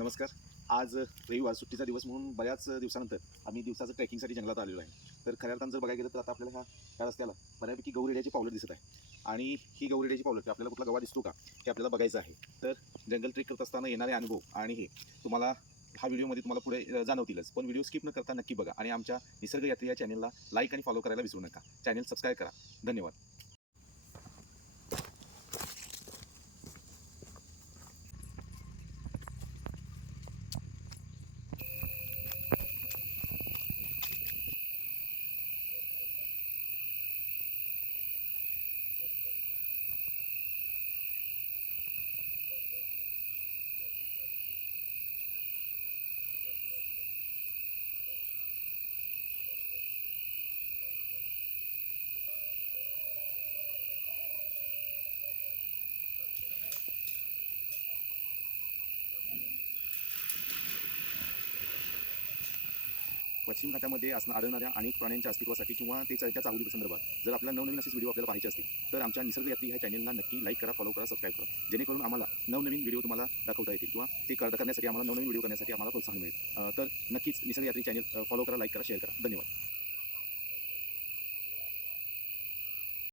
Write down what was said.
नमस्कार. आज रविवार सुट्टीचा दिवस म्हणून बऱ्याच दिवसानंतर आम्ही दिवसाचं ट्रेकिंगसाठी जंगलात आलेलो आहे. तर खऱ्या अर्थानं जर बघायला गेलं तर आता आपल्याला ह्या रस्त्याला बऱ्यापैकी गौरेड्याची पावलं दिसत आहे. आणि ही गौरेड्याची पावलं की आपल्याला कुठला गवा दिसतो का हे आपल्याला बघायचं आहे. तर जंगल ट्रेक करत असताना येणारे अनुभव आणि हे तुम्हाला हा व्हिडिओमध्ये तुम्हाला पुढे जाणवतीलच. पण व्हिडिओ स्किप न करता नक्की बघा आणि आमच्या निसर्ग यात्री या चॅनलला लाईक आणि फॉलो करायला विसरू नका. चॅनल सबस्क्राईब करा. धन्यवाद. पश्चिम घाटामध्ये आढळणाऱ्या अनेक प्राण्यांच्या अस्तित्वासाठी किंवा त्या चाहुली संदर्भात जर आपल्याला नवनवीन असेच व्हिडिओ आपल्याला पाहायचे असतील तर आमच्या निसर्ग यात्री ह्या चॅनलला नक्की लाईक करा, फॉलो करा, सबस्क्राईब करा. जेणेकरून आम्हाला नवनवीन व्हिडिओ तुम्हाला दाखवता येतील किंवा ते करण्यासाठी आम्हाला नवनवीन व्हिडिओ करण्यासाठी आम्हाला प्रोत्साहन मिळेल. तर नक्कीच निसर्ग यात्री चॅनल फॉलो करा, लाईक करा, शेअर करा. धन्यवाद.